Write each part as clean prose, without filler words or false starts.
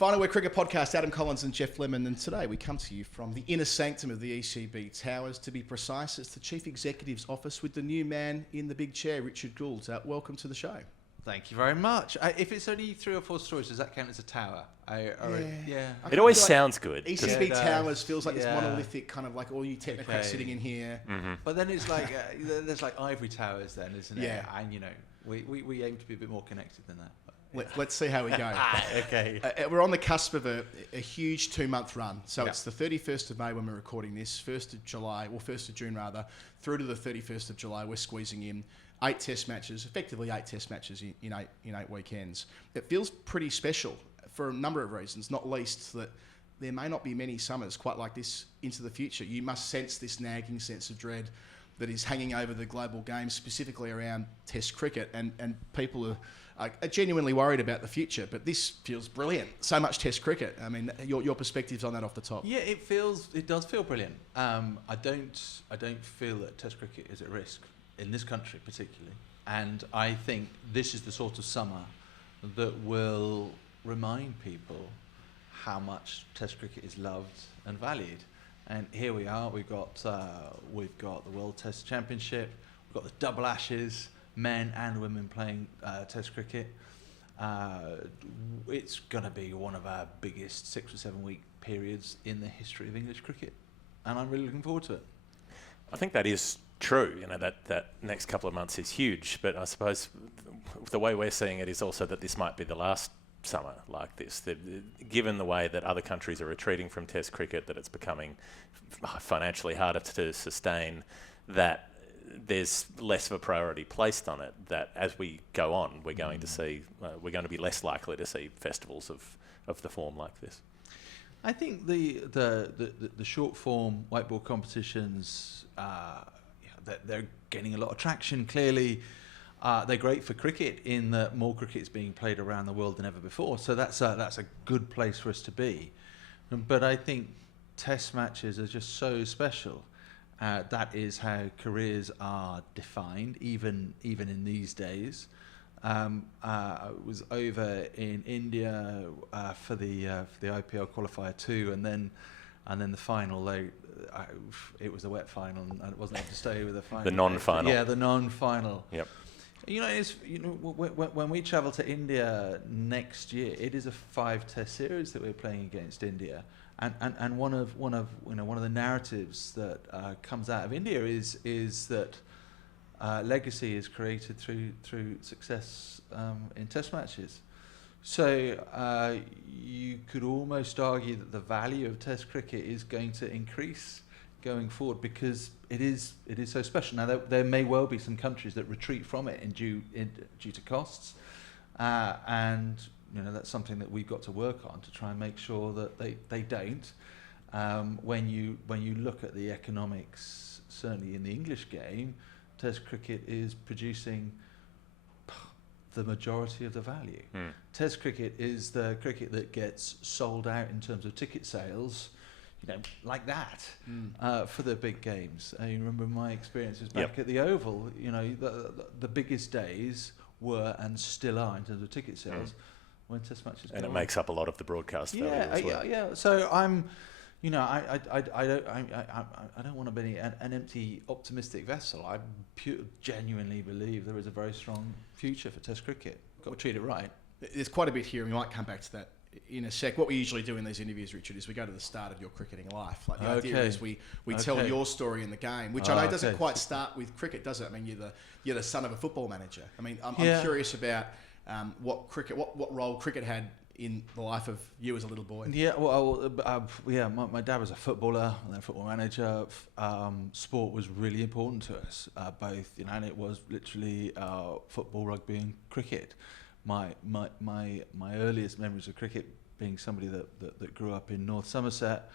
Final Word Cricket Podcast, Adam Collins and Jeff Lemon, and today we come to you from the inner sanctum of the ECB Towers. To be precise, it's the Chief Executive's office with the new man in the big chair, Richard Gould. Welcome to the show. Thank you very much. If it's only 3 or 4 stories, does that count as a tower? Yeah. It always sounds good. ECB Towers feels like this monolithic kind of like all you technocrats sitting in here. Mm-hmm. But then it's like there's like ivory towers then, isn't it? Yeah. And you know, we aim to be a bit more connected than that. Let's see how we go. Okay. We're on the cusp of a huge 2-month run. So it's the 31st of May when we're recording this, 1st of July, or 1st of June rather, through to the 31st of July. We're squeezing in 8 test matches, effectively 8 test matches in 8 weekends. It feels pretty special for a number of reasons, not least that there may not be many summers quite like this into the future. You must sense this nagging sense of dread that is hanging over the global game, specifically around test cricket, and people are genuinely worried about the future. But this feels brilliant. So much test cricket. I mean, your perspectives on that off the top. Yeah, it does feel brilliant. I don't feel that test cricket is at risk in this country particularly, and I think this is the sort of summer that will remind people how much test cricket is loved and valued. And here we are. We've got the World Test Championship. We've got the double Ashes, men and women playing Test cricket. It's going to be one of our biggest 6 or 7 week periods in the history of English cricket, and I'm really looking forward to it. I think that is true. You know, that next couple of months is huge, but I suppose the way we're seeing it is also that this might be the last summer like this. Given the way that other countries are retreating from Test cricket, that it's becoming financially harder to sustain, that there's less of a priority placed on it, that as we go on, we're going to see, we're going to be less likely to see festivals of the form like this. I think the short form whiteboard competitions, they're gaining a lot of traction. Clearly, they're great for cricket in that more cricket is being played around the world than ever before. So that's a good place for us to be. But I think test matches are just so special. That is how careers are defined, even in these days. I was over in India for the IPL qualifier 2, and then the final. It was a wet final, and I wasn't able to stay with the final. The non-final. Yeah, the non-final. Yep. You know, when we travel to India next year, it is a 5-test series that we're playing against India. And one of the narratives that comes out of India is that legacy is created through success in test matches. So you could almost argue that the value of test cricket is going to increase going forward because it is so special. Now there may well be some countries that retreat from it due to costs, and you know, that's something that we've got to work on to try and make sure that they don't. When you look at the economics, certainly in the English game, Test cricket is producing the majority of the value. Test cricket is the cricket that gets sold out in terms of ticket sales, you know, like that, for the big games. You remember my experiences back at the Oval. You know, the biggest days were and still are in terms of ticket sales. When test matches and it makes up a lot of the broadcast value as well. Yeah. So I'm, you know, I don't want to be an empty optimistic vessel. I genuinely believe there is a very strong future for Test cricket. Got to treat it right. There's quite a bit here, and we might come back to that in a sec. What we usually do in these interviews, Richard, is we go to the start of your cricketing life. Like the idea is we tell your story in the game, which I know doesn't quite start with cricket, does it? I mean, you're the son of a football manager. I mean, I'm curious about what role cricket had in the life of you as a little boy. Yeah, well, my dad was a footballer and then a football manager. Sport was really important to us, both, you know, and it was literally football, rugby, and cricket. My earliest memories of cricket, being somebody that grew up in North Somerset,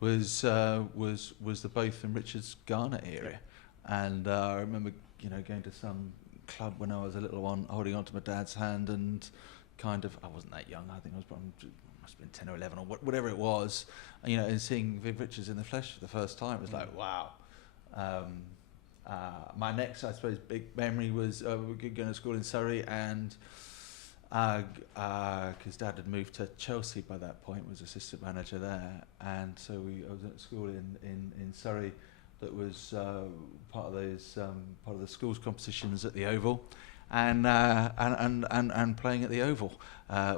was the Both and Richards Garner era, and I remember, you know, going to some club when I was a little one, holding on to my dad's hand, and kind of, I wasn't that young, I think I was probably, must have been 10 or 11 or whatever it was, you know, and seeing Viv Richards in the flesh for the first time was like, wow. My next, I suppose, big memory was going to school in Surrey, and Because Dad had moved to Chelsea by that point, was assistant manager there, and so I was at school in Surrey that was part of the school's competitions at the Oval, and playing at the Oval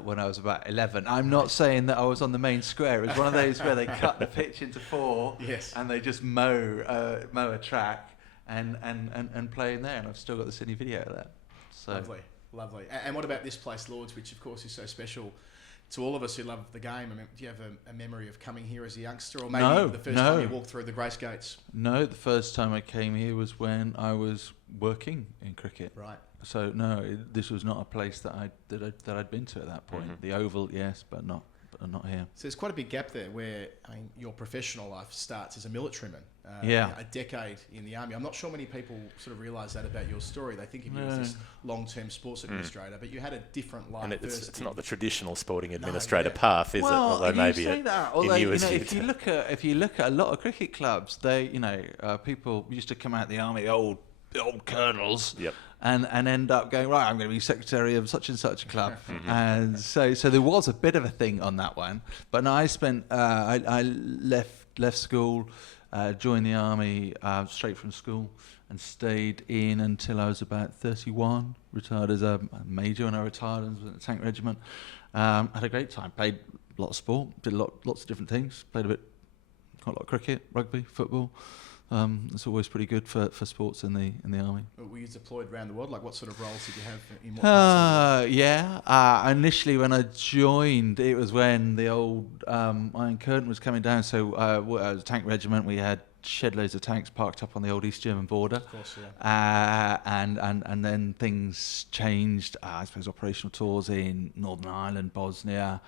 when I was about 11. I'm not saying that I was on the main square. It was one of those where they cut the pitch into 4, Yes. and they just mow a track and play in there, and I've still got the Sydney video of that. So. Lovely. And what about this place, Lords, which of course is so special to all of us who love the game? I mean, do you have a memory of coming here as a youngster, or maybe the first time you walked through the Grace Gates? No, the first time I came here was when I was working in cricket. Right. So this was not a place that I'd been to at that point. Mm-hmm. The Oval, yes, but not here. So there's quite a big gap there where, I mean, your professional life starts as a militaryman. Yeah. A decade in the army. I'm not sure many people sort of realise that about your story. They think of you as this long-term sports administrator, but you had a different life. And first. it's not the traditional sporting administrator path, is it? Although maybe you say that. Although, if you look at a lot of cricket clubs, they, people used to come out of the army, the old colonels. Yep. And end up going, right, I'm going to be secretary of such and such a club. And so there was a bit of a thing on that one. But no, I spent, I left school, joined the army straight from school, and stayed in until I was about 31, retired as a major when I retired and was in the tank regiment. Had a great time, played a lot of sport, did lots of different things, played quite a lot of cricket, rugby, football. It's always pretty good for sports in the army. Were you deployed around the world? Like, what sort of roles did you have in what parts of the world? Initially when I joined, it was when the old Iron Curtain was coming down. So I was a tank regiment. We had shed loads of tanks parked up on the old East German border. Of course, yeah. And then things changed. I suppose operational tours in Northern Ireland, Bosnia.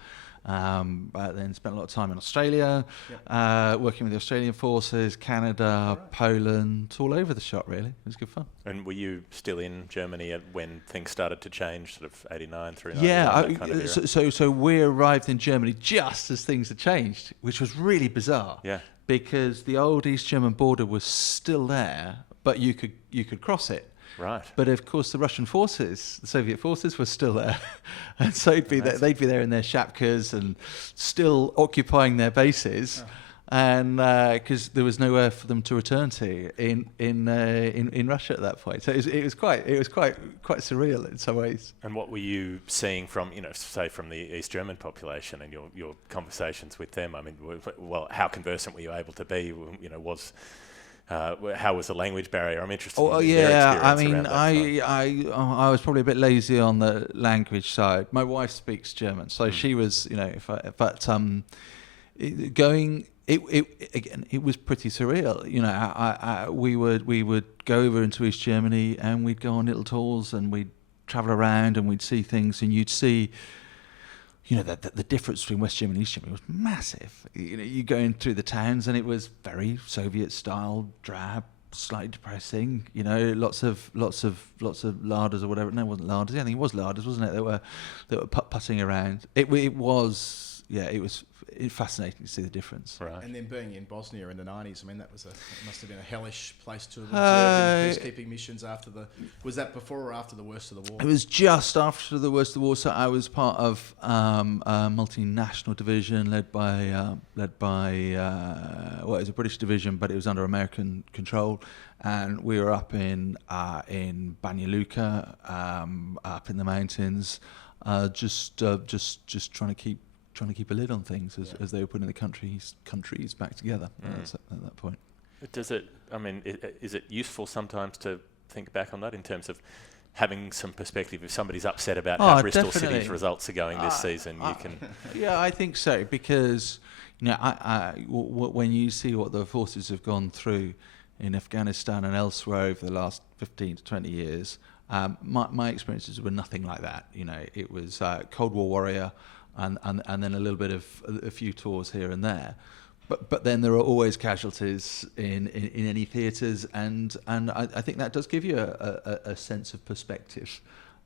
Then spent a lot of time in Australia, working with the Australian forces, Canada, Poland, all over the shop really. It was good fun. And were you still in Germany when things started to change, sort of 89 through 90? Yeah, so we arrived in Germany just as things had changed, which was really bizarre. Yeah. Because the old East German border was still there, but you could cross it. Right. But of course, the Russian forces, the Soviet forces, were still there, and so they'd be there in their shapkas and still occupying their bases, and because there was nowhere for them to return to in Russia at that point. So it was quite surreal in some ways. And what were you seeing from say from the East German population and your conversations with them? I mean, well, how conversant were you able to be? How was the language barrier? I'm interested. Oh in yeah, I mean, around that I was probably a bit lazy on the language side. My wife speaks German, so she was, it was pretty surreal. We would go over into East Germany and we'd go on little tours and we'd travel around and we'd see things, and you'd see. The difference between West Germany and East Germany was massive. You go in through the towns and it was very Soviet style, drab, slightly depressing. Lots of larders or whatever. No, it wasn't larders. I think it was larders, wasn't it? That were putting around. It was fascinating to see the difference. Right. And then being in Bosnia in the 90s, I mean, it must have been a hellish place to observe peacekeeping missions was that before or after the worst of the war? It was just after the worst of the war. So I was part of a multinational division led by it was a British division, but it was under American control. And we were up in Banja Luka, up in the mountains, just trying to keep a lid on things as they were putting the countries back together at that point. Is it useful sometimes to think back on that in terms of having some perspective? If somebody's upset about how Bristol City's results are going this season, you can... Yeah, I think so, because when you see what the forces have gone through in Afghanistan and elsewhere over the last 15 to 20 years, my experiences were nothing like that. It was Cold War warrior, and then a little bit of a few tours here and there, but then there are always casualties in any theatres, and I think that does give you a sense of perspective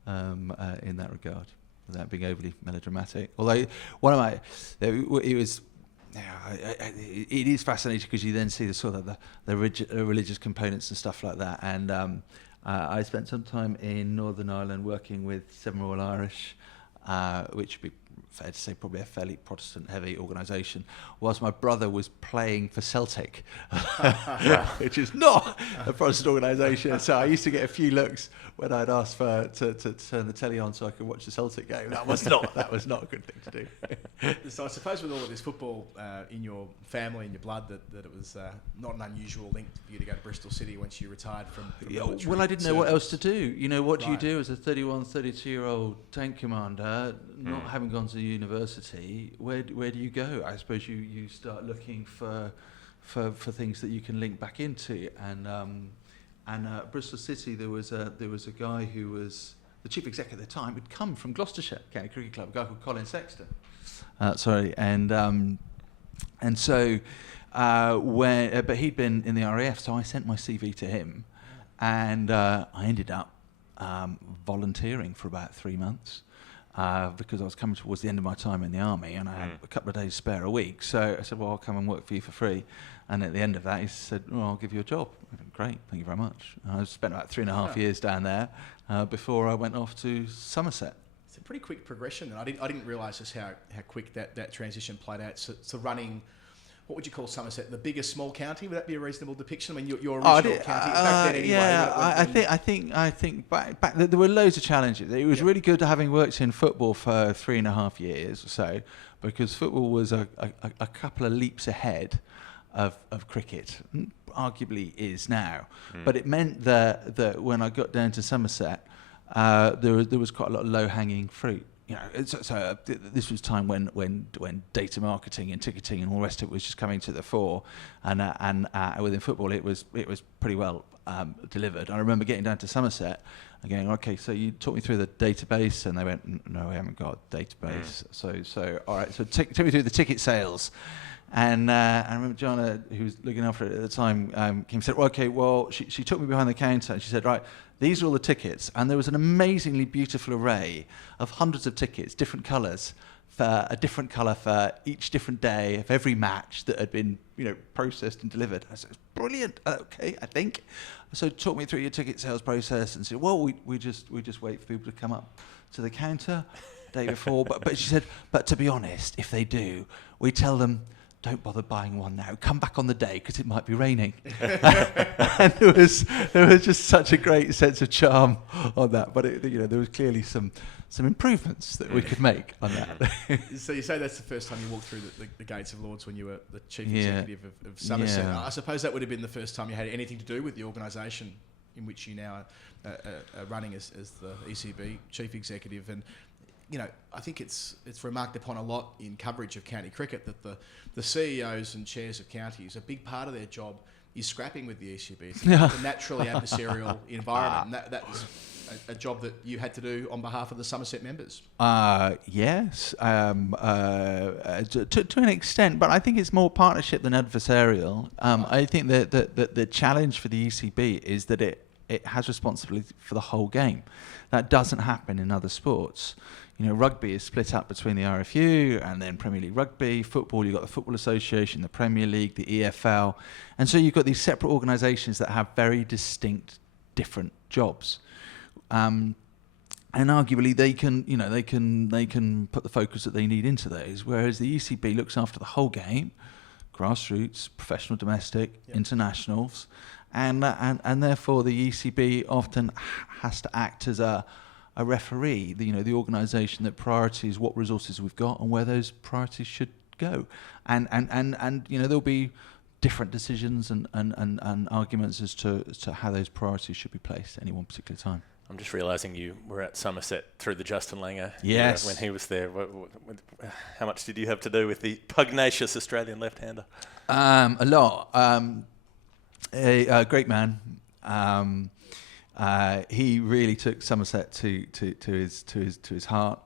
in that regard, without being overly melodramatic. Although it is fascinating because you then see the sort of the religious components and stuff like that, and I spent some time in Northern Ireland working with 7 Royal Irish. which would be fair to say probably a fairly Protestant-heavy organisation, whilst my brother was playing for Celtic, which is not a Protestant organisation. So I used to get a few looks when I'd asked to turn the telly on so I could watch the Celtic game. That was not a good thing to do. So I suppose with all of this football in your family and your blood, that it was not an unusual link for you to go to Bristol City once you retired from military. Well, I didn't know what else to do. You know, what do you Right. do as a 31, 32-year-old tank commander, not having gone to university? Where do you go? I suppose you start looking for things that you can link back into. And Bristol City, there was a guy who was the chief executive at the time, who'd come from Gloucestershire County Cricket Club, a guy called Colin Sexton. But he'd been in the RAF, so I sent my CV to him, and I ended up volunteering for about 3 months because I was coming towards the end of my time in the army, and I had a couple of days spare a week. So I said, well, I'll come and work for you for free. And at the end of that, he said, well, I'll give you a job. I went, great, thank you very much. I spent about 3.5 years down there before I went off to Somerset. It's a pretty quick progression, and I didn't realise just how quick that transition played out. So running, what would you call Somerset? The biggest small county? Would that be a reasonable depiction? I mean, your original county back then anyway. Yeah, I think back there were loads of challenges. It was really good having worked in football for 3.5 years or so, because football was a couple of leaps ahead of cricket, arguably is now. But it meant that when I got down to Somerset, there was quite a lot of low-hanging fruit. You know, this was time when data marketing and ticketing and all the rest of it was just coming to the fore, and within football it was pretty well delivered. I remember getting down to Somerset and going, okay, so you talk me through the database, and they went, no, we haven't got a database. So all right, so take me through the ticket sales. And I remember Joanna, who was looking after it at the time, came and said, well, okay, well, she took me behind the counter and she said, right, these are all the tickets. And there was an amazingly beautiful array of hundreds of tickets, different colours, for a different colour for each different day of every match that had been, processed and delivered. I said, it's brilliant. Okay, I think. So talk me through your ticket sales process, and said, well, we just wait for people to come up to the counter the day before. But she said, but to be honest, if they do, we tell them, don't bother buying one now. Come back on the day because it might be raining. And there was just such a great sense of charm on that. But there was clearly some improvements that we could make on that. So you say that's the first time you walked through the gates of Lords when you were the chief executive of Somerset. I suppose that would have been the first time you had anything to do with the organisation in which you now are running as the ECB chief executive. And I think it's remarked upon a lot in coverage of county cricket that the CEOs and chairs of counties, a big part of their job is scrapping with the ECB. It's a naturally adversarial environment. And that was a job that you had to do on behalf of the Somerset members. Yes, to an extent, but I think it's more partnership than adversarial. I think that the challenge for the ECB is that it has responsibility for the whole game. That doesn't happen in other sports. Rugby is split up between the RFU and then Premier League Rugby. Football, you've got the Football Association, the Premier League, the EFL. And so you've got these separate organisations that have very distinct, different jobs. And arguably they can put the focus that they need into those, whereas the ECB looks after the whole game, grassroots, professional, domestic, internationals, and therefore the ECB often has to act as a referee, the organisation that priorities what resources we've got and where those priorities should go, and there'll be different decisions and arguments as to how those priorities should be placed at any one particular time. I'm just realising you were at Somerset through the Justin Langer era when he was there. How much did you have to do with the pugnacious Australian left-hander? A lot. A great man. He really took Somerset to his heart.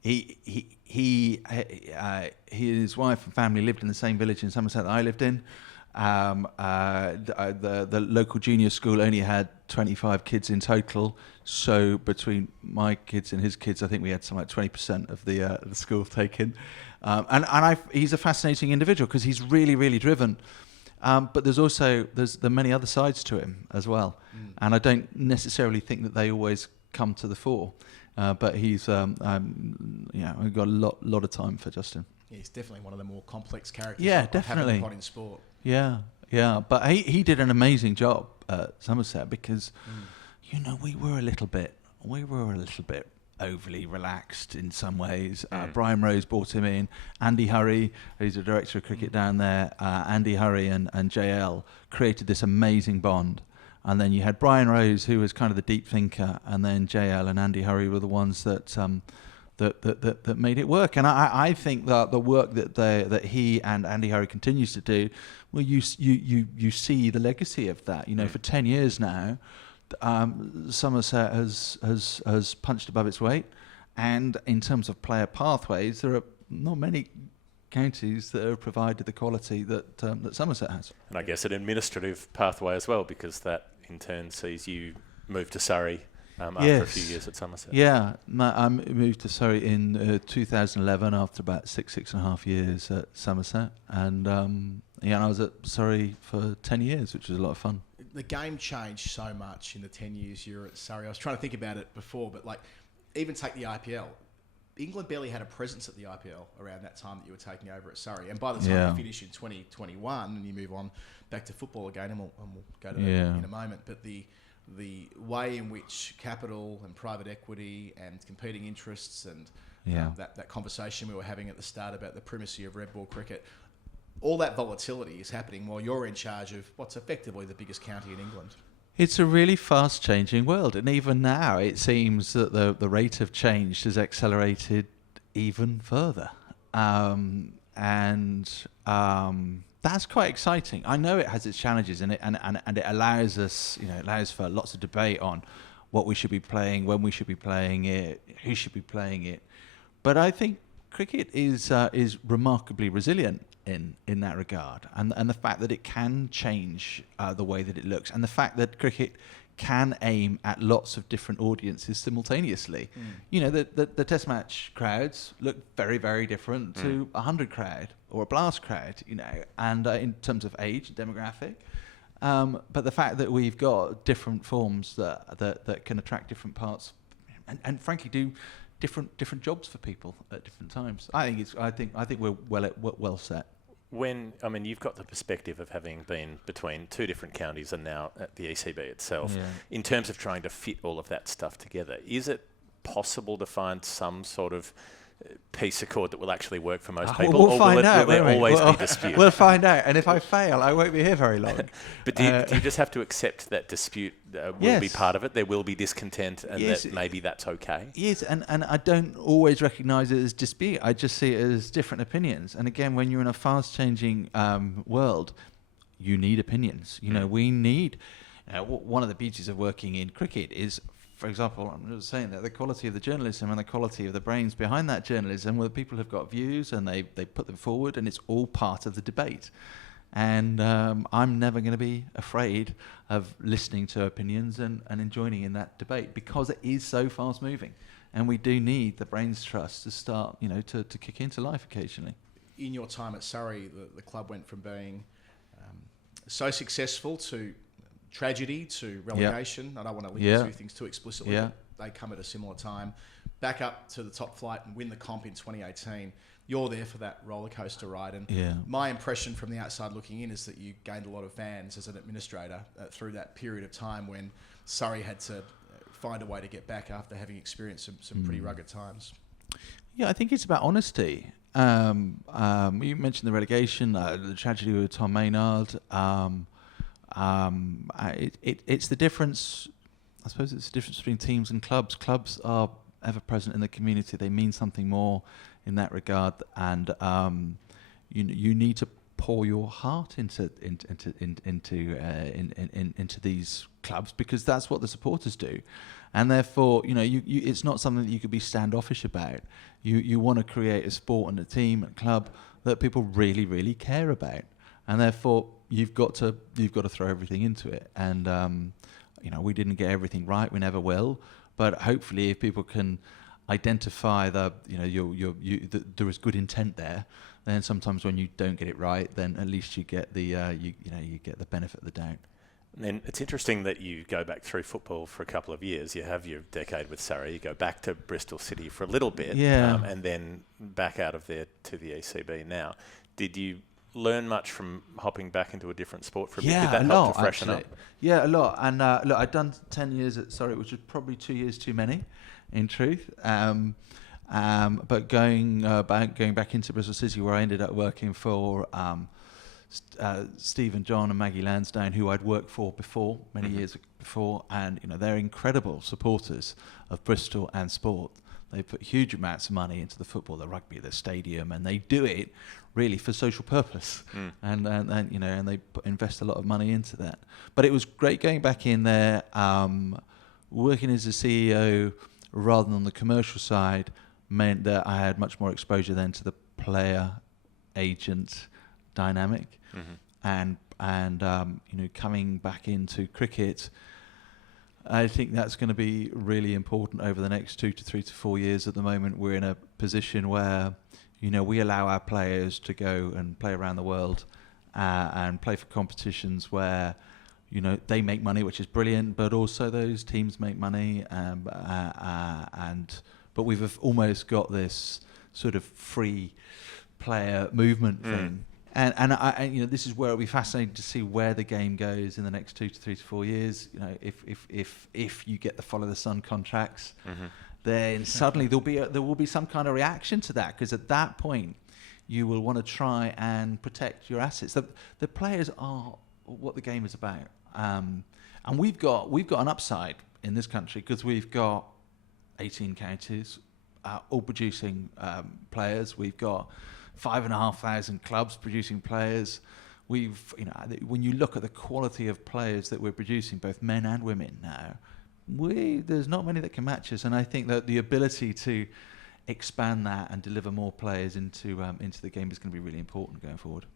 He and his wife and family lived in the same village in Somerset that I lived in. The local junior school only had 25 kids in total, so between my kids and his kids, I think we had something like 20% of the school taken. He's a fascinating individual because he's really, really driven. But there are many other sides to him as well, and I don't necessarily think that they always come to the fore. But he's, we've got a lot of time for Justin. Yeah, he's definitely one of the more complex characters. Yeah, I've definitely. happened in sport. Yeah. But he did an amazing job at Somerset because, we were a little bit overly relaxed in some ways. Brian Rose brought him in. Andy Hurry, who's the director of cricket down there, Andy Hurry and JL created this amazing bond. And then you had Brian Rose, who was kind of the deep thinker, and then JL and Andy Hurry were the ones that made it work. And I think that the work that he and Andy Hurry continues to do, well, you see the legacy of that. For 10 years now, Somerset has punched above its weight, and in terms of player pathways, there are not many counties that have provided the quality that Somerset has. And I guess an administrative pathway as well, because that in turn sees you move to Surrey after a few years at Somerset. Yeah, I moved to Surrey in 2011 after about six and a half years at Somerset, and I was at Surrey for 10 years, which was a lot of fun. The game changed so much in the 10 years you were at Surrey. I was trying to think about it before, but even take the IPL. England barely had a presence at the IPL around that time that you were taking over at Surrey. And by the time you finish in 2021 and you move on back to football again, and we'll go to that in a moment, but the way in which capital and private equity and competing interests and that conversation we were having at the start about the primacy of red ball cricket, all that volatility is happening while you're in charge of what's effectively the biggest county in England. It's a really fast-changing world, and even now it seems that the rate of change has accelerated even further, and that's quite exciting. I know it has its challenges, and it allows us, allows for lots of debate on what we should be playing, when we should be playing it, who should be playing it. But I think cricket is remarkably resilient in that regard, and the fact that it can change the way that it looks, and the fact that cricket can aim at lots of different audiences simultaneously. The test match crowds look very, very different to a 100 crowd or a blast crowd, and in terms of age and demographic. But the fact that we've got different forms that can attract different parts and frankly do different jobs for people at different times. I think we're well set. You've got the perspective of having been between two different counties and now at the ECB itself. Yeah. In terms of trying to fit all of that stuff together, is it possible to find some sort of piece of code that will actually work for most people? We'll find out. Will there always be dispute? We'll find out, and if I fail, I won't be here very long. But do you just have to accept that dispute will be part of it? There will be discontent, and that maybe that's okay? Yes, and I don't always recognise it as dispute. I just see it as different opinions. And again, when you're in a fast-changing world, you need opinions. We need... one of the beauties of working in cricket is, for example, I'm just saying that the quality of the journalism and the quality of the brains behind that journalism, where people have got views and they put them forward, and it's all part of the debate. And I'm never going to be afraid of listening to opinions and joining in that debate, because it is so fast moving, and we do need the brains trust to start, to kick into life occasionally. In your time at Surrey, the club went from being so successful to tragedy to relegation. Yep. I don't want to link the two things too explicitly. Yeah. They come at a similar time. Back up to the top flight and win the comp in 2018. You're there for that roller coaster ride. And my impression from the outside looking in is that you gained a lot of fans as an administrator through that period of time when Surrey had to find a way to get back after having experienced some pretty rugged times. Yeah, I think it's about honesty. You mentioned the relegation, the tragedy with Tom Maynard. It's the difference. I suppose it's the difference between teams and clubs. Clubs are ever present in the community. They mean something more in that regard, and you need to pour your heart into these clubs, because that's what the supporters do, and therefore it's not something that you could be standoffish about. You want to create a sport and a team and club that people really, really care about, and therefore you've got to throw everything into it. And we didn't get everything right. We never will. But hopefully, if people can identify there is good intent there, then sometimes when you don't get it right, then at least you get the you get the benefit of the doubt. And it's interesting that you go back through football for a couple of years. You have your decade with Surrey. You go back to Bristol City for a little bit, and then back out of there to the ECB now. Did you learn much from hopping back into a different sport for a bit? Did that help to freshen up? Yeah, a lot. And look, I'd done 10 years at Surrey, which was probably 2 years too many, in truth. But going back into Bristol City, where I ended up working for Steve and John and Maggie Lansdowne, who I'd worked for before, many years before, and they're incredible supporters of Bristol and sport. They put huge amounts of money into the football, the rugby, the stadium, and they do it really for social purpose, and they invest a lot of money into that. But it was great going back in there, working as a CEO rather than on the commercial side meant that I had much more exposure then to the player agent dynamic, and coming back into cricket, I think that's going to be really important over the next 2 to 3 to 4 years. At the moment, we're in a position where we allow our players to go and play around the world and play for competitions where they make money, which is brilliant, but also those teams make money, but we've almost got this sort of free player movement thing. And this is where it'll be fascinating to see where the game goes in the next 2 to 3 to 4 years. If you get the follow the sun contracts, then suddenly there will be some kind of reaction to that, because at that point you will want to try and protect your assets. The players are what the game is about, and we've got an upside in this country because we've got 18 counties all producing players. We've got 5,500 clubs producing players. When you look at the quality of players that we're producing, both men and women now, there's not many that can match us. And I think that the ability to expand that and deliver more players into the game is going to be really important going forward.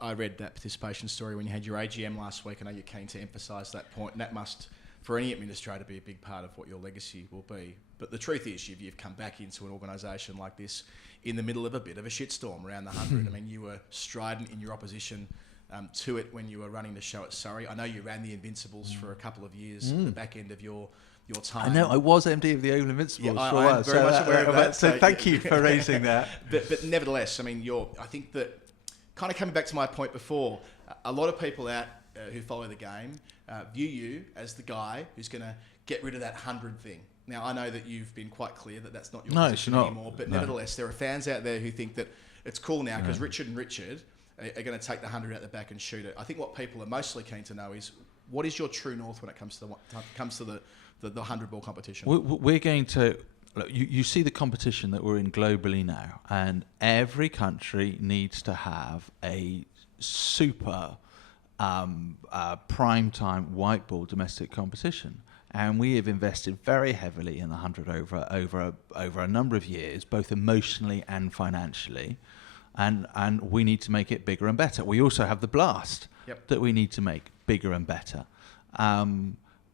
I read that participation story when you had your AGM last week. I know you're keen to emphasise that point, and that must, for any administrator, be a big part of what your legacy will be. But the truth is, you've come back into an organisation like this in the middle of a bit of a shitstorm around the 100. I mean, you were strident in your opposition to it when you were running the show at Surrey. I know you ran the Invincibles for a couple of years at the back end of your time. I know, I was MD of the Oval Invincibles for a while. I'm very much aware of that. So thank you for raising that. But nevertheless, I mean, I think that, kind of coming back to my point before, a lot of people out who follow the game view you as the guy who's going to get rid of that 100 thing. Now, I know that you've been quite clear that that's not your position anymore, but nevertheless, there are fans out there who think that it's cool now because Richard are going to take the 100 out the back and shoot it. I think what people are mostly keen to know is, what is your true north when it comes to the 100 ball competition? We're going to look, you see the competition that we're in globally now, and every country needs to have a super prime time white ball domestic competition. And we have invested very heavily in the 100 over a number of years, both emotionally and financially, and we need to make it bigger and better. We also have the Blast that we need to make bigger and better.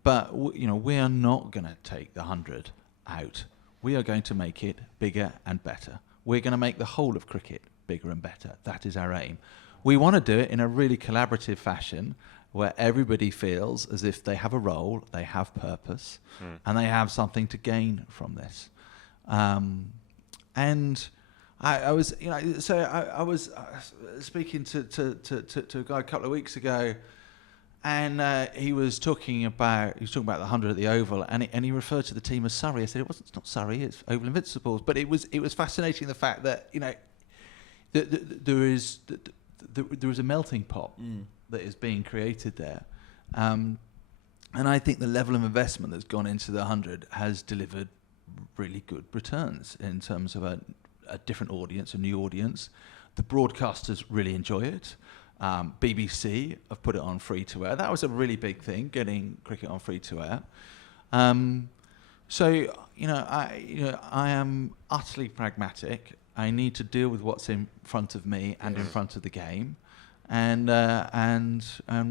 But we are not going to take the 100 out. We are going to make it bigger and better. We're going to make the whole of cricket bigger and better. That is our aim. We want to do it in a really collaborative fashion, where everybody feels as if they have a role, they have purpose, and they have something to gain from this. And I was speaking to a guy a couple of weeks ago, and he was talking about the 100 at the Oval, and he referred to the team as Surrey. I said it's not Surrey, it's Oval Invincibles. But it was fascinating, the fact that there is a melting pot that is being created there. And I think the level of investment that's gone into the 100 has delivered really good returns in terms of a different audience, a new audience. The broadcasters really enjoy it. BBC have put it on free to air. That was a really big thing, getting cricket on free to air. So I am utterly pragmatic. I need to deal with what's in front of me and in front of the game. And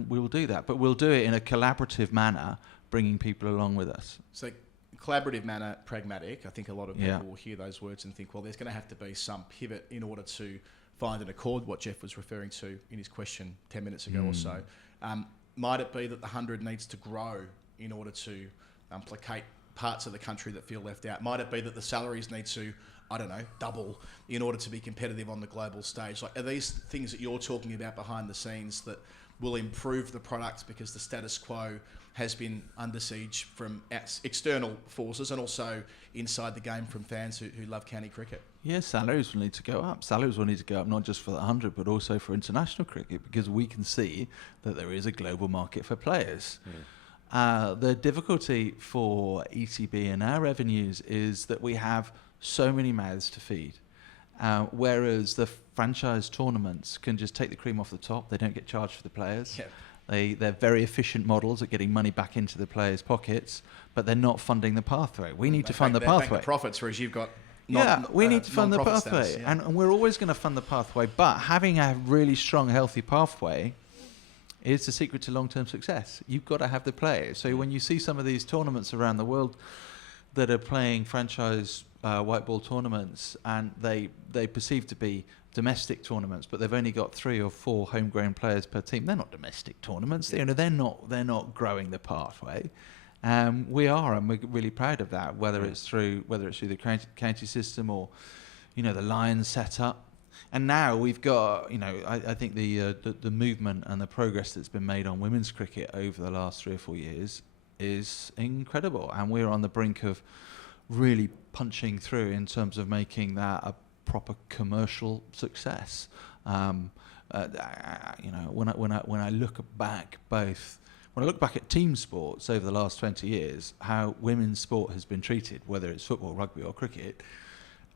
we will do that, but we'll do it in a collaborative manner, bringing people along with us. So, collaborative manner, pragmatic. I think a lot of people will hear those words and think, well, there's going to have to be some pivot in order to find an accord. What Jeff was referring to in his question 10 minutes ago or so. might it be that the 100 needs to grow in order to placate parts of the country that feel left out? Might it be that the salaries need to, I don't know, double in order to be competitive on the global stage? Like, are these things that you're talking about behind the scenes that will improve the product because the status quo has been under siege from external forces and also inside the game from fans who love county cricket? Yeah, salaries will need to go up. Salaries will need to go up not just for the 100 but also for international cricket, because we can see that there is a global market for players. The difficulty for ECB and our revenues is that we have so many mouths to feed, whereas the franchise tournaments can just take the cream off the top. They don't get charged for the players. Yep. They're very efficient models at getting money back into the players' pockets, but they're not funding the pathway. We need to fund the pathway. The profits, whereas you've got we need to fund the pathway, status, yeah. and we're always going to fund the pathway. But having a really strong, healthy pathway is the secret to long-term success. You've got to have the players. So when you see some of these tournaments around the world that are playing franchise white ball tournaments, and they perceive to be domestic tournaments, but they've only got 3 or 4 homegrown players per team. They're not domestic tournaments. Yeah. They're not growing the pathway. We are, and we're really proud of that. Whether it's through the county system or, the Lions setup, and now we've got, I think the movement and the progress that's been made on women's cricket over the last 3 or 4 years is incredible, and we're on the brink of really punching through in terms of making that a proper commercial success. When I look back at team sports over the last 20 years, how women's sport has been treated, whether it's football, rugby or cricket,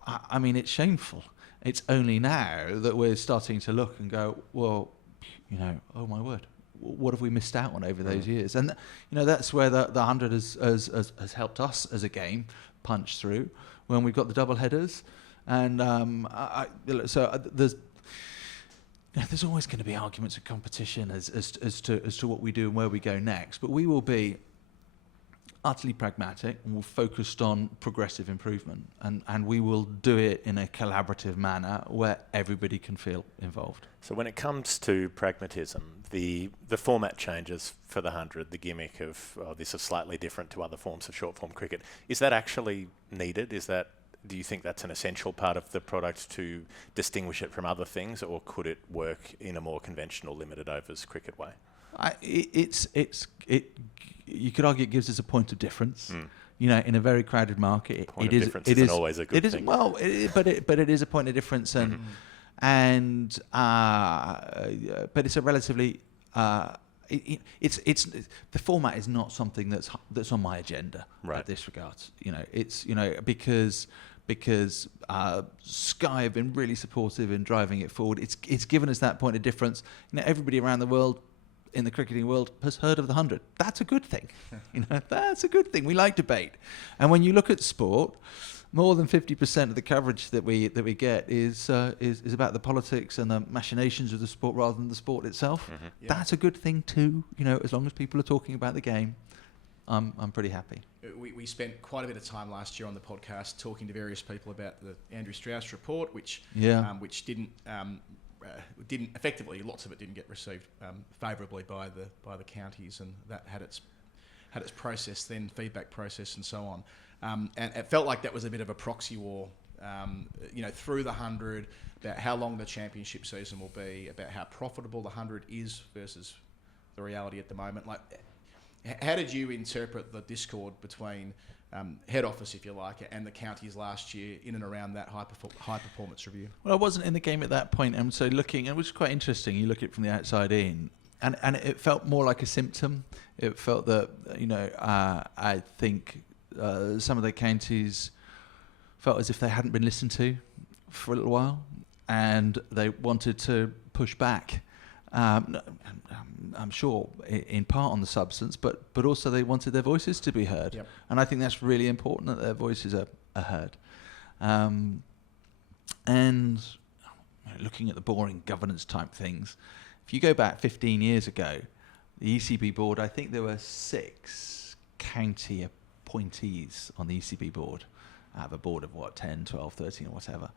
I mean, it's shameful. It's only now that we're starting to look and go, well, oh my word, what have we missed out on over those years? And that's where the 100 has helped us as a game punch through when we've got the double headers. And there's always going to be arguments of competition as to what we do and where we go next. But we will be utterly pragmatic, and we're focused on progressive improvement. And we will do it in a collaborative manner where everybody can feel involved. So when it comes to pragmatism, the format changes for the 100, the gimmick of this is slightly different to other forms of short form cricket. Is that actually needed? Do you think that's an essential part of the product to distinguish it from other things, or could it work in a more conventional limited overs cricket way? You could argue it gives us a point of difference. In a very crowded market, Point of difference isn't always a good thing. Well, but it is a point of difference, but it's a relatively. It's the format is not something that's on my agenda at this regard. Because Sky have been really supportive in driving it forward. It's given us that point of difference. Everybody around the world, in the cricketing world, has heard of the 100. That's a good thing. That's a good thing. We like debate, and when you look at sport, more than 50% of the coverage that we get is about the politics and the machinations of the sport rather than the sport itself. Yeah. That's a good thing too. As long as people are talking about the game, I'm pretty happy. We spent quite a bit of time last year on the podcast talking to various people about the Andrew Strauss report, which didn't effectively, lots of it didn't get received favourably by the counties, and that had its process, then feedback process, and so on. And it felt like that was a bit of a proxy war, through the 100, about how long the championship season will be, about how profitable the 100 is versus the reality at the moment. Like, how did you interpret the discord between head office, if you like, and the counties last year in and around that high performance review? Well, I wasn't in the game at that point, and so looking, and it was quite interesting. You look at it from the outside in, and it felt more like a symptom. It felt that I think some of the counties felt as if they hadn't been listened to for a little while, and they wanted to push back. I'm sure in part on the substance, but also they wanted their voices to be heard. Yep. And I think that's really important, that their voices are heard. And looking at the boring governance type things, if you go back 15 years ago, the ECB board, I think there were 6 county appointees on the ECB board. I have a board of 10, 12, 13 or whatever.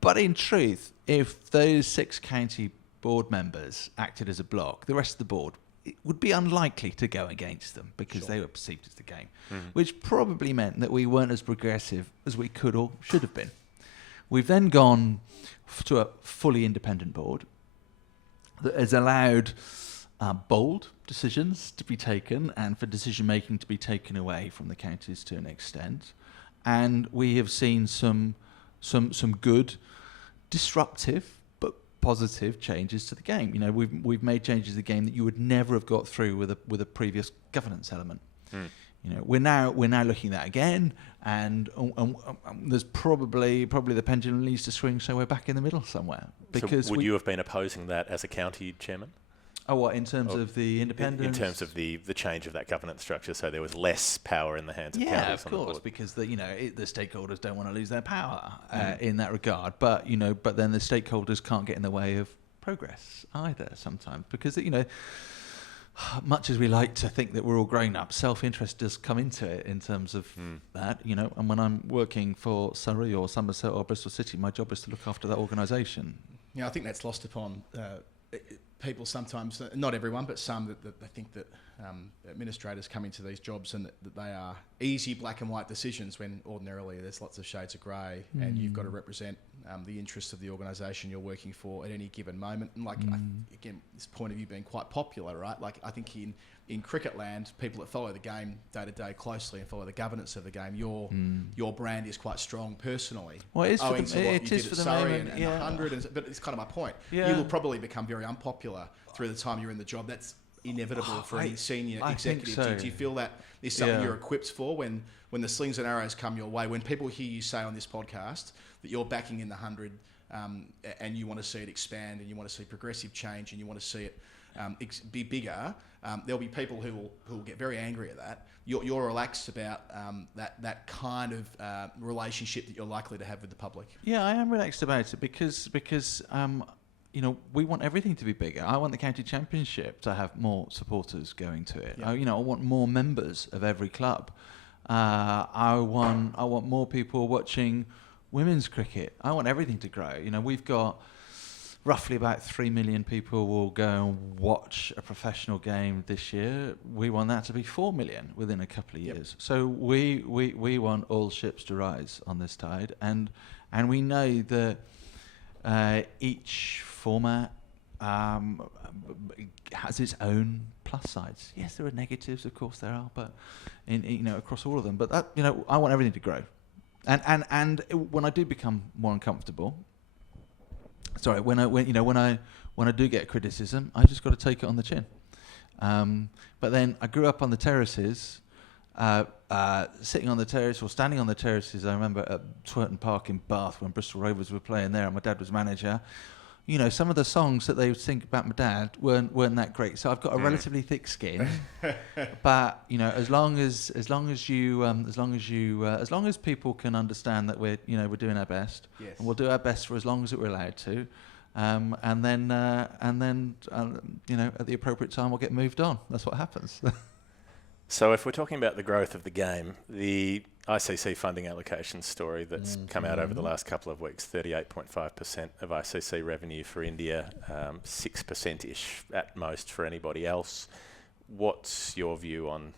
But in truth, if those 6 county board members acted as a block, the rest of the board, it would be unlikely to go against them because they were perceived as the game, which probably meant that we weren't as progressive as we could or should have been. We've then gone to a fully independent board that has allowed bold decisions to be taken and for decision making to be taken away from the counties to an extent, and we have seen some good, disruptive but positive changes to the game. You know, we've made changes to the game that you would never have got through with a previous governance element. You know, we're now looking at that again, and there's probably the pendulum needs to swing, so we're back in the middle somewhere. Because so would you have been opposing that as a county chairman? Oh, what, in terms of the independence? In terms of the change of that governance structure, so there was less power in the hands of counties. Yeah, of course, because the stakeholders don't want to lose their power in that regard. But then the stakeholders can't get in the way of progress either sometimes, because much as we like to think that we're all grown up, self-interest does come into it in terms of that. And when I'm working for Surrey or Somerset or Bristol City, my job is to look after that organisation. Yeah, I think that's lost upon people sometimes, not everyone, but some, that they think that administrators come into these jobs and that they are easy black and white decisions, when ordinarily there's lots of shades of grey, and you've got to represent the interests of the organisation you're working for at any given moment. And again, this point of view being quite popular, right? Like, I think in cricket land, people that follow the game day to day closely and follow the governance of the game, your brand is quite strong personally. Well, it is for the Surrey moment, and 100, but it's kind of my point. Yeah. You will probably become very unpopular through the time you're in the job. That's inevitable for any senior executive. So. Do you feel that is something you're equipped for when the slings and arrows come your way? When people hear you say on this podcast that you're backing in the 100 and you want to see it expand and you want to see progressive change and you want to see it be bigger, there'll be people who will get very angry at that. You're relaxed about that kind of relationship that you're likely to have with the public. Yeah, I am relaxed about it because we want everything to be bigger. I want the county championship to have more supporters going to it. Yeah. I want more members of every club. I want more people watching women's cricket. I want everything to grow. We've got roughly about 3 million people will go and watch a professional game this year. We want that to be 4 million within a couple of years. So we want all ships to rise on this tide, and we know that each format has its own plus sides. Yes, there are negatives, of course there are, but across all of them. But that, I want everything to grow, and when I do become more uncomfortable, when I do get criticism, I just got to take it on the chin. But then I grew up on the terraces, sitting on the terrace or standing on the terraces. I remember at Twerton Park in Bath when Bristol Rovers were playing there and my dad was manager. Some of the songs that they would sing about my dad weren't that great. So I've got a relatively thick skin. But as long as people can understand that we're doing our best, yes, and we'll do our best for as long as we're allowed to, and then at the appropriate time we'll get moved on. That's what happens. So if we're talking about the growth of the game, the ICC funding allocation story that's come out over the last couple of weeks, 38.5% of ICC revenue for India, 6%-ish at most for anybody else. What's your view on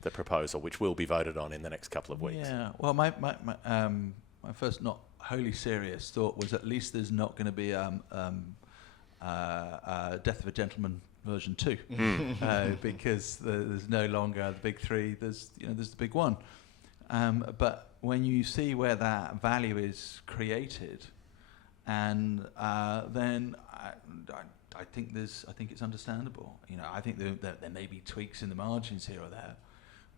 the proposal, which will be voted on in the next couple of weeks? Yeah, well, my first not wholly serious thought was at least there's not going to be Death of a Gentleman version 2, because there's no longer the big three. There's the big one. But when you see where that value is created, and then I think it's understandable. I think that there may be tweaks in the margins here or there,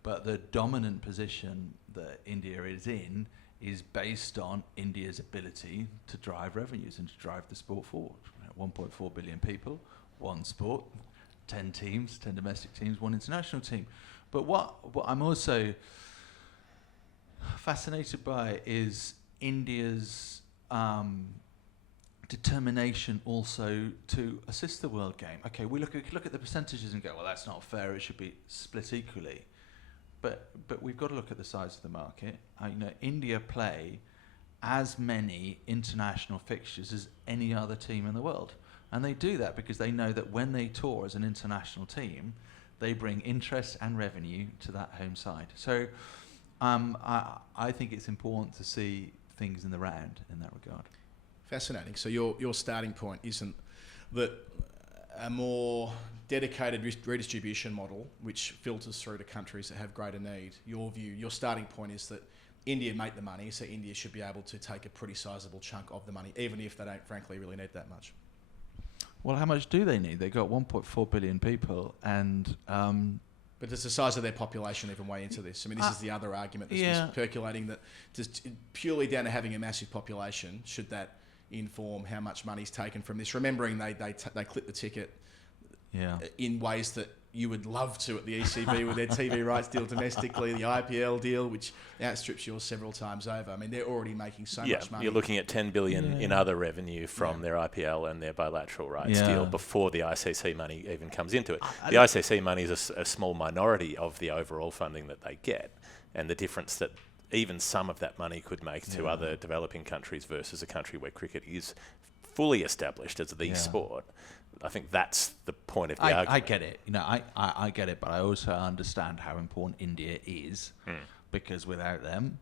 but the dominant position that India is in is based on India's ability to drive revenues and to drive the sport forward. 1.4 billion people, one sport, 10 teams, 10 domestic teams, one international team. But what I'm also fascinated by is India's determination also to assist the world game. Okay, we look at the percentages and go, well, that's not fair. It should be split equally. But we've got to look at the size of the market. India play as many international fixtures as any other team in the world. And they do that because they know that when they tour as an international team, they bring interest and revenue to that home side. So I think it's important to see things in the round in that regard. Fascinating. So your starting point isn't that a more dedicated redistribution model, which filters through to countries that have greater need. Your starting point is that India make the money, so India should be able to take a pretty sizable chunk of the money, even if they don't, frankly, really need that much. Well, how much do they need? They've got 1.4 billion people, and but does the size of their population even weigh into this? I mean, this is the other argument that's just percolating, that just purely down to having a massive population, should that inform how much money's taken from this? Remembering they clip the ticket in ways that you would love to at the ECB with their TV rights deal domestically, the IPL deal, which outstrips yours several times over. I mean, they're already making so much money. You're looking at 10 billion in other revenue from their IPL and their bilateral rights deal before the ICC money even comes into it. The ICC money is a small minority of the overall funding that they get, and the difference that even some of that money could make to other developing countries versus a country where cricket is fully established as the sport. I think that's the point of the argument. I get it. I get it, but I also understand how important India is, because without them,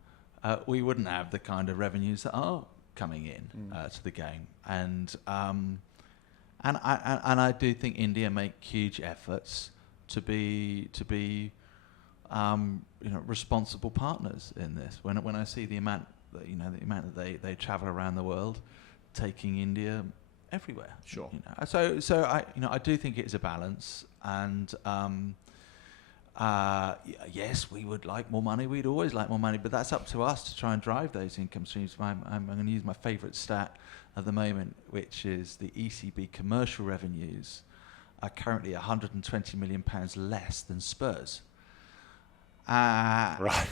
we wouldn't have the kind of revenues that are coming in to the game. And I do think India make huge efforts to be responsible partners in this. When I see the amount that they travel around the world, taking India everywhere. Sure. So I do think it is a balance, and yes, we would like more money. We'd always like more money, but that's up to us to try and drive those income streams. I'm going to use my favourite stat at the moment, which is the ECB commercial revenues are currently £120 million less than Spurs. Right.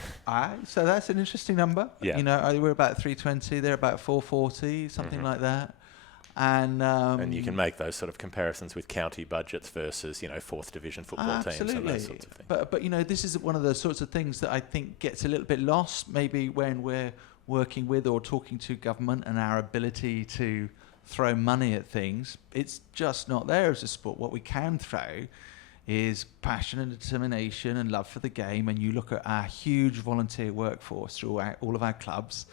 So that's an interesting number. Yeah. We're about 320, they're about 440, something like that. And you can make those sort of comparisons with county budgets versus, fourth division football teams and those sorts of things. But this is one of the sorts of things that I think gets a little bit lost maybe when we're working with or talking to government, and our ability to throw money at things. It's just not there as a sport. What we can throw is passion and determination and love for the game. And you look at our huge volunteer workforce throughout all of our clubs,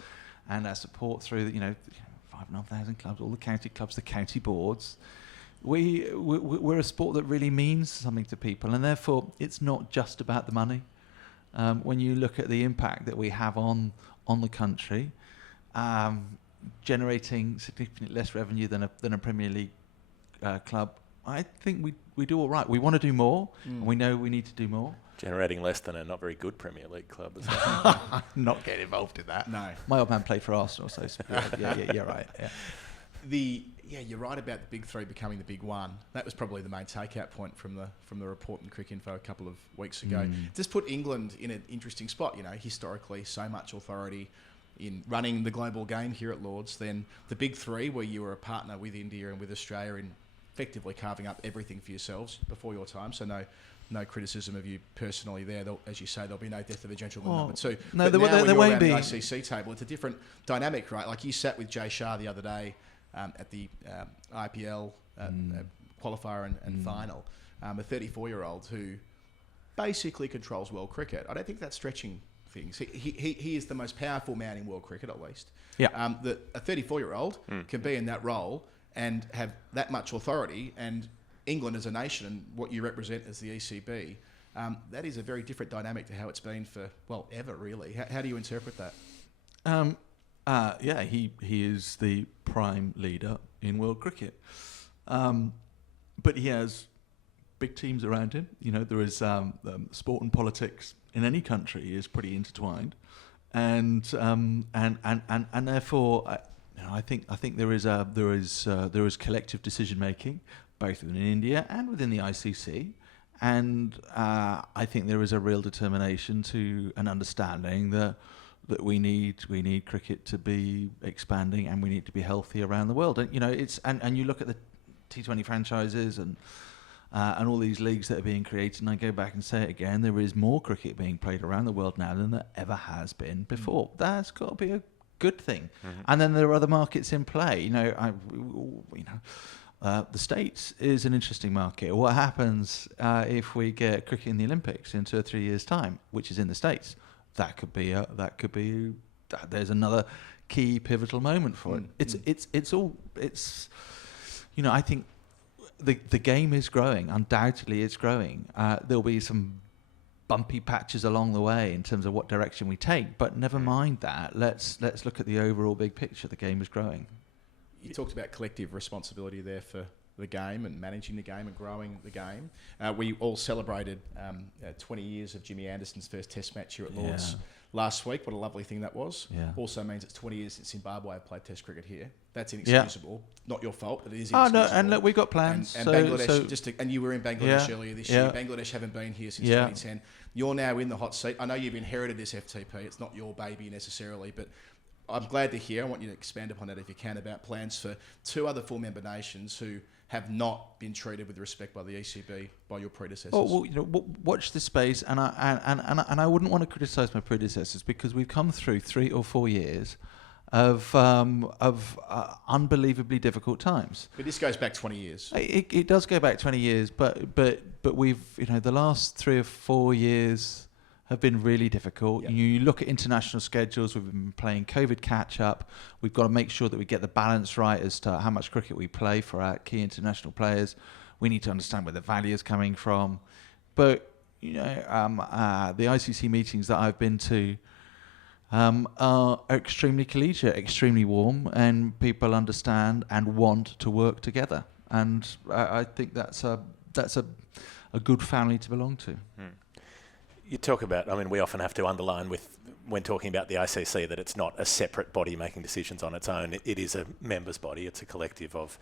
and our support through 5,500 clubs, all the county clubs, the county boards. We're a sport that really means something to people, and therefore it's not just about the money. When you look at the impact that we have on the country, generating significantly less revenue than a Premier League club, I think we do all right. We want to do more, and we know we need to do more. Generating less than a not very good Premier League club as well. Not get involved in that. No. My old man played for Arsenal, so yeah, right. Yeah. You're right about the big three becoming the big one. That was probably the main takeout point from the report in Cricinfo a couple of weeks ago. Just put England in an interesting spot. Historically, so much authority in running the global game here at Lords. Then the big three, where you were a partner with India and with Australia in effectively carving up everything for yourselves before your time. So no criticism of you personally there. As you say, there'll be no death of a gentleman number two. No, but there won't be. The ICC table, it's a different dynamic, right? Like you sat with Jay Shah the other day at the IPL qualifier and final, a 34-year-old who basically controls world cricket. I don't think that's stretching things. He is the most powerful man in world cricket, at least. Yeah. That a 34-year-old can be in that role and have that much authority, and England as a nation and what you represent as the ECB, that is a very different dynamic to how it's been for, ever really. How do you interpret that? He is the prime leader in world cricket. But he has big teams around him. There is sport and politics in any country is pretty intertwined. And therefore, I think there is collective decision making, both within India and within the ICC, and I think there is a real determination to an understanding that we need cricket to be expanding, and we need to be healthy around the world. And and you look at the T20 franchises and all these leagues that are being created, and I go back and say it again, there is more cricket being played around the world now than there ever has been before. That's got to be a good thing. And then there are other markets in play. The States is an interesting market. What happens if we get cricket in the Olympics in 2 or 3 years' time, which is in the States? There's another key pivotal moment for it. I think the game is growing. Undoubtedly, it's growing. There'll be some bumpy patches along the way in terms of what direction we take, but never mind that. Let's look at the overall big picture. The game is growing. You talked about collective responsibility there for the game and managing the game and growing the game. We all celebrated 20 years of Jimmy Anderson's first Test match here at Lord's last week. What a lovely thing that was. Yeah. Also means it's 20 years since Zimbabwe have played Test cricket here. That's inexcusable. Not your fault, but it is inexcusable. No, and look, we've got plans. And Bangladesh, and you were in Bangladesh earlier this year. Bangladesh haven't been here since 2010. You're now in the hot seat. I know you've inherited this FTP. It's not your baby necessarily, but I'm glad to hear, I want you to expand upon that if you can, about plans for 2 other full member nations who have not been treated with respect by the ECB, by your predecessors. Watch this space, and I wouldn't want to criticise my predecessors because we've come through 3 or 4 years of unbelievably difficult times. But this goes back 20 years. It does go back 20 years, but we've the last 3 or 4 years have been really difficult. Yep. You look at international schedules, we've been playing COVID catch-up. We've got to make sure that we get the balance right as to how much cricket we play for our key international players. We need to understand where the value is coming from. But, the ICC meetings that I've been to are extremely collegiate, extremely warm, and people understand and want to work together. And I think that's a good family to belong to. You talk about, we often have to underline when talking about the ICC that it's not a separate body making decisions on its own. It is a members' body. It's a collective of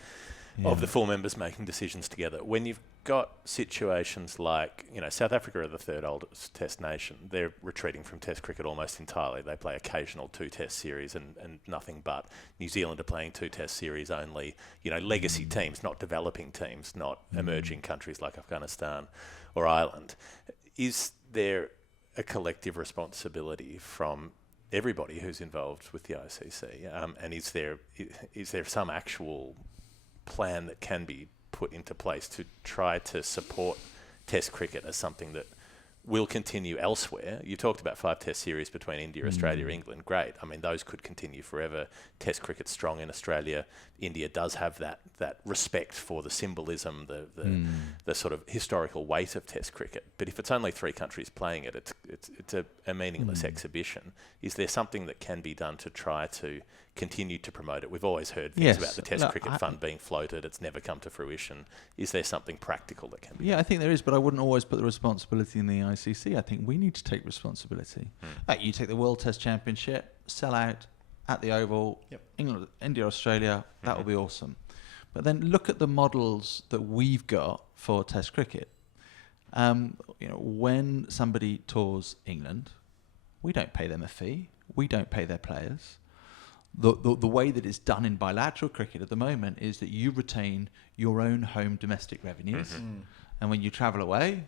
the full members making decisions together. When you've got situations like, South Africa are the 3rd oldest Test nation. They're retreating from Test cricket almost entirely. They play occasional 2 Test series and nothing but. New Zealand are playing 2 Test series only. Legacy teams, not developing teams, not emerging countries like Afghanistan or Ireland. Is there a collective responsibility from everybody who's involved with the ICC? And is there some actual plan that can be put into place to try to support Test cricket as something that will continue elsewhere? You talked about 5 Test series between India, Australia, England. Great. Those could continue forever. Test cricket's strong in Australia. India does have that respect for the symbolism, the sort of historical weight of Test cricket. But if it's only 3 countries playing it, it's a meaningless exhibition. Is there something that can be done to try to continue to promote it? We've always heard things about the Test cricket fund being floated. It's never come to fruition. Is there something practical that can be done? I think there is, but I wouldn't always put the responsibility in the ICC. I think we need to take responsibility. You take the World Test Championship, sell out at the Oval, England, India, Australia, that will be awesome. But then look at the models that we've got for Test cricket. When somebody tours England, we don't pay them a fee. We don't pay their players. The way that it's done in bilateral cricket at the moment is that you retain your own home domestic revenues, and when you travel away,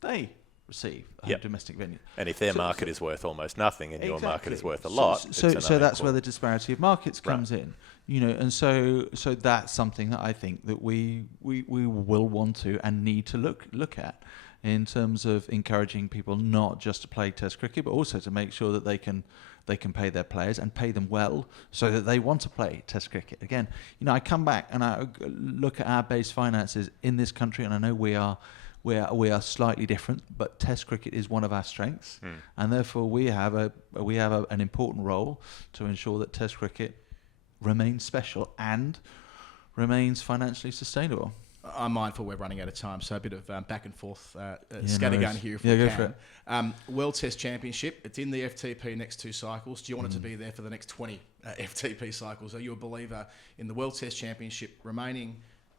they receive domestic revenue. And if their market is worth almost nothing and your market is worth a lot, so that's where the disparity of markets comes in. And so that's something that I think that we will want to and need to look at in terms of encouraging people not just to play Test cricket, but also to make sure that they can pay their players and pay them well so that they want to play Test cricket. Again, I come back and I look at our base finances in this country, and I know we are slightly different, but Test cricket is one of our strengths, and therefore we have an important role to ensure that Test cricket remains special and remains financially sustainable. I'm mindful we're running out of time, so a bit of back and forth scattergun here if we can. Go for it. World Test Championship, it's in the FTP next 2 cycles. Do you want it to be there for the next 20 FTP cycles? Are you a believer in the World Test Championship remaining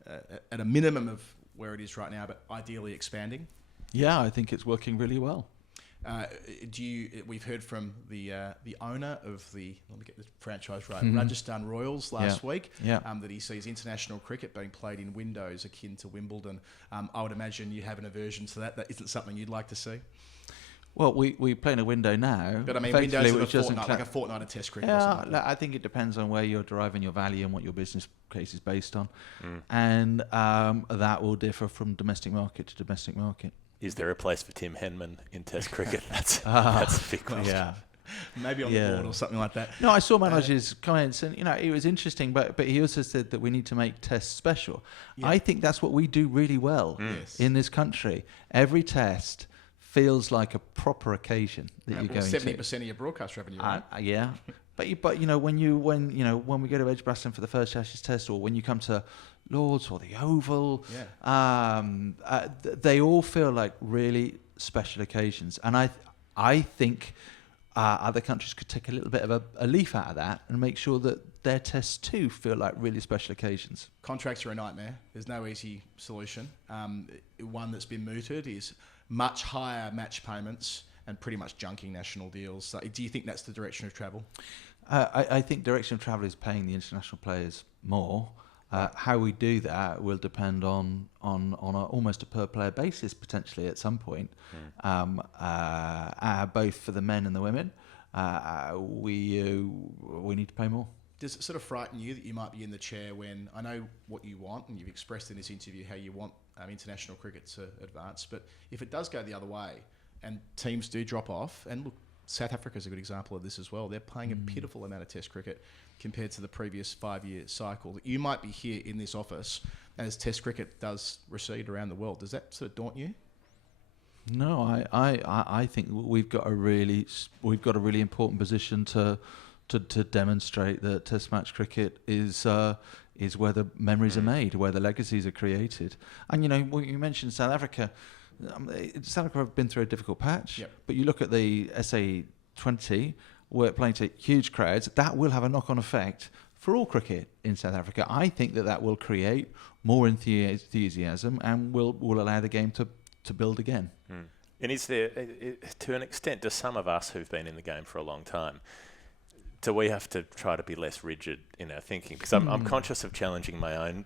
at a minimum of where it is right now, but ideally expanding? Yeah, I think it's working really well. We've heard from the owner of let me get the franchise right, Rajasthan Royals last week, that he sees international cricket being played in windows akin to Wimbledon. I would imagine you have an aversion to that. That isn't something you'd like to see? Well, we play in a window now. But I mean, effectively, windows of which doesn't like a fortnight of Test cricket. Or Yeah, something like that. I think it depends on where you're deriving your value and what your business case is based on, and that will differ from domestic market to domestic market. Is there a place for Tim Henman in Test cricket? That's a big question. Yeah. Maybe on the board or something like that. No, I saw Manoj's comments, and it was interesting. But he also said that we need to make tests special. Yeah. I think that's what we do really well in this country. Every test feels like a proper occasion that you're going 70% of your broadcast revenue. Right? Yeah, but when we go to Edgbaston for the first Ashes Test, or when you come to Lords or the Oval, they all feel like really special occasions, and I think other countries could take a little bit of a leaf out of that and make sure that their tests too feel like really special occasions. Contracts are a nightmare. There's no easy solution. One that's been mooted is much higher match payments and pretty much junking national deals. So do you think that's the direction of travel? I think direction of travel is paying the international players more. How we do that will depend on almost a per player basis potentially at some point, both for the men and the women. We need to pay more. Does it sort of frighten you that you might be in the chair when I know what you want, and you've expressed in this interview how you want international cricket to advance, but if it does go the other way and teams do drop off, and look, South Africa's a good example of this as well. They're playing a pitiful amount of Test cricket compared to the previous 5-year cycle. You might be here in this office as Test cricket does recede around the world. Does that sort of daunt you? No, I think we've got a really important position to demonstrate that Test match cricket is where the memories are made, where the legacies are created. And you mentioned South Africa. South Africa have been through a difficult patch, but you look at the SA20, we're playing to huge crowds. That will have a knock-on effect for all cricket in South Africa. I think that will create more enthusiasm and will allow the game to build again. And is there, to an extent, to some of us who've been in the game for a long time, do we have to try to be less rigid in our thinking? Because I'm conscious of challenging my own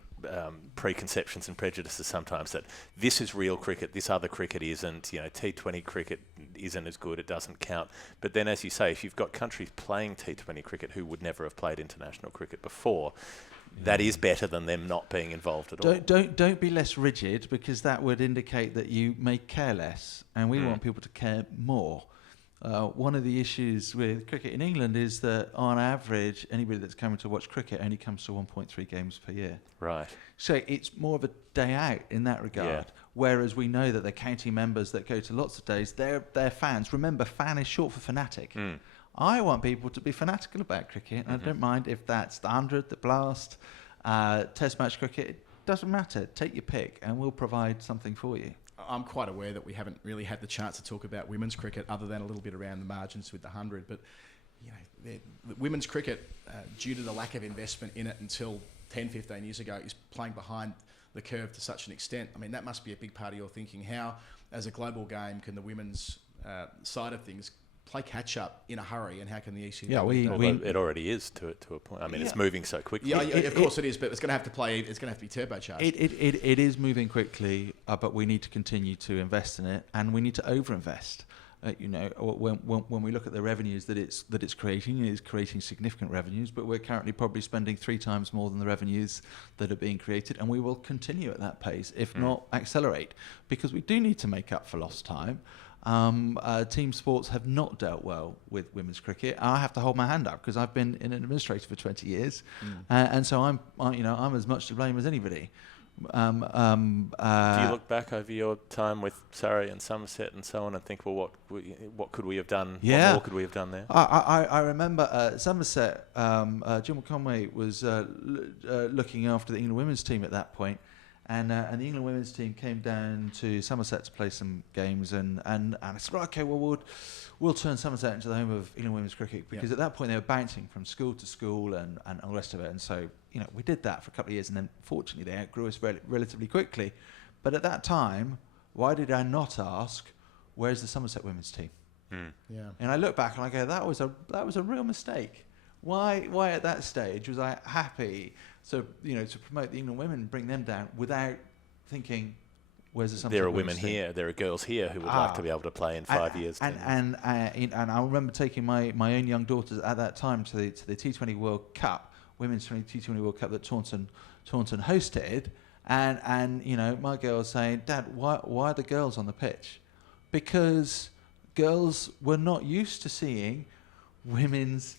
preconceptions and prejudices sometimes, that this is real cricket, this other cricket isn't. T20 cricket isn't as good, it doesn't count. But then, as you say, if you've got countries playing T20 cricket who would never have played international cricket before, that is better than them not being involved at all. Don't be less rigid, because that would indicate that you may care less, and we want people to care more. One of the issues with cricket in England is that, on average, anybody that's coming to watch cricket only comes to 1.3 games per year. Right. So it's more of a day out in that regard. Yeah. Whereas we know that the county members that go to lots of days, they're fans. Remember, fan is short for fanatic. I want people to be fanatical about cricket. I don't mind if that's the 100, the Blast, Test match cricket. It doesn't matter. Take your pick, and we'll provide something for you. I'm quite aware that we haven't really had the chance to talk about women's cricket other than a little bit around the margins with the 100. But the women's cricket, due to the lack of investment in it until 10, 15 years ago, is playing behind the curve to such an extent. I mean, that must be a big part of your thinking. How, as a global game, can the women's side of things play catch up in a hurry, and how can the ECB? Yeah, it already is to a point. I mean, it's moving so quickly. Yeah, of course it is, but it's going to have to play. It's going to have to be turbocharged. It is moving quickly, but we need to continue to invest in it, and we need to overinvest. When we look at the revenues that it's creating, it is creating significant revenues, but we're currently probably spending 3 times more than the revenues that are being created, and we will continue at that pace, if not accelerate, because we do need to make up for lost time. Team sports have not dealt well with women's cricket. I have to hold my hand up because I've been an administrator for 20 years, and so I'm as much to blame as anybody. Do you look back over your time with Surrey and Somerset and so on and think, well, what could we have done? Yeah. What more could we have done there? I remember Somerset. Jim Conway was looking after the England women's team at that point. And the England women's team came down to Somerset to play some games, and I said, okay, well, we'll turn Somerset into the home of England women's cricket, because at that point they were bouncing from school to school and all the rest of it. And so, we did that for a couple of years, and then fortunately they outgrew us relatively quickly. But at that time, why did I not ask, where's the Somerset women's team? Yeah. And I look back and I go, that was a real mistake. Why at that stage was I happy to promote the England women and bring them down without thinking, Where's the Somerset there are women's women team? here, there are girls here who would like to be able to play in 5 years. And I remember taking my own young daughters at that time to the T20 World Cup, women's T20 World Cup that Taunton hosted, and you know, my girl was saying, "Dad, why are the girls on the pitch?" Because girls were not used to seeing women's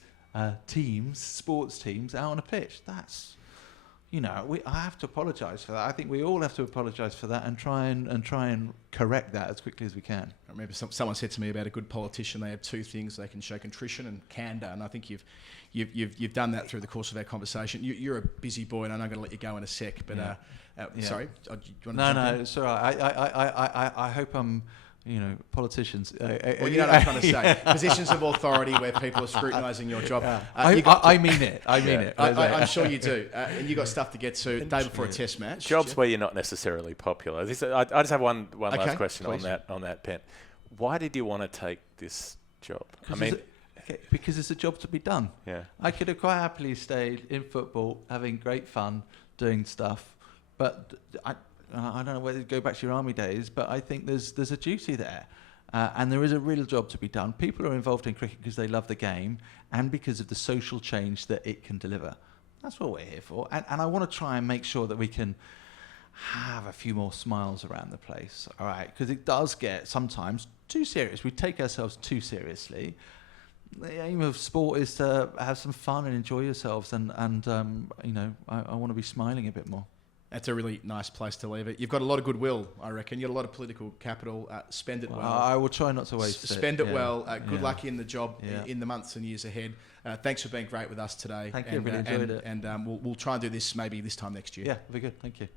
sports teams out on a pitch. That's, you know, I have to apologise for that. I think we all have to apologise for that and try and correct that as quickly as we can. I remember someone said to me about a good politician. They have two things: they can show contrition and candour. And I think you've done that through the course of our conversation. You're a busy boy, and I'm going to let you go in a sec. But sorry, do you want to jump in? It's all right. I hope I'm. You know, politicians. Well, you know what I'm trying to say. Positions of authority where people are scrutinising your job. I mean it. I mean it. I'm sure you do. And you got stuff to get to day before a test match. Jobs where you're not necessarily popular. I just have one last question please. on that, Pen. Why did you want to take this job? Because it's a job to be done. Yeah. I could have quite happily stayed in football, having great fun, doing stuff, but I don't know whether to go back to your army days, but I think there's a duty there. And there is a real job to be done. People are involved in cricket because they love the game and because of the social change that it can deliver. That's what we're here for. And I want to try and make sure that we can have a few more smiles around the place, all right? Because it does get sometimes too serious. We take ourselves too seriously. The aim of sport is to have some fun and enjoy yourselves. And you know, I want to be smiling a bit more. That's a really nice place to leave it. You've got a lot of goodwill, I reckon. You've got a lot of political capital. Spend it well. I will try not to waste it. Spend it well. Good luck in the job in the months and years ahead. Thanks for being great with us today. Thank you. I really enjoyed it. And we'll try and do this maybe this time next year. Yeah, very good. Thank you.